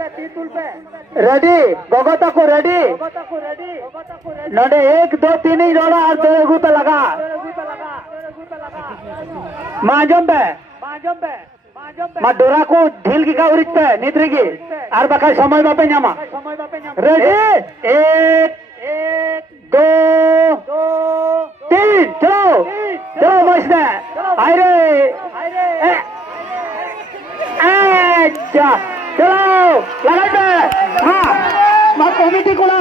ready गोगोता को ready नोडे 1 2 3 ही रोड़ा और 2 गुत लगा माजम पे मा डोरा को ढील की का उरित पे निद्री की और बका समय बापे न्यामा रेडी 1 2 3 चलो चलो मस्ते आइरे अच्छा चलो लगाते हाँ माँ कमिटी को ला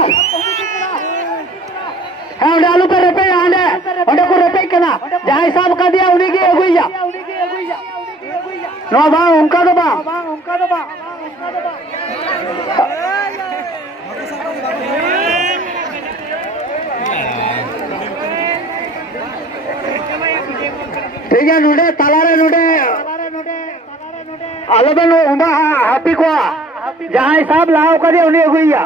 है उन्हें आलू पे रेपे आने उन्हें को रेपे करना जहाँ हिसाब का दिया उन्हीं की एगुइया नो बा उनका तो बा ठीक है नुडे तलारे नुडे अलबन उमा हैप्पी को जहाँ हिसाब लाओ करे उन्हें हुईया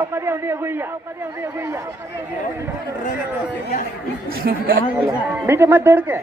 बीच मत दौड़ के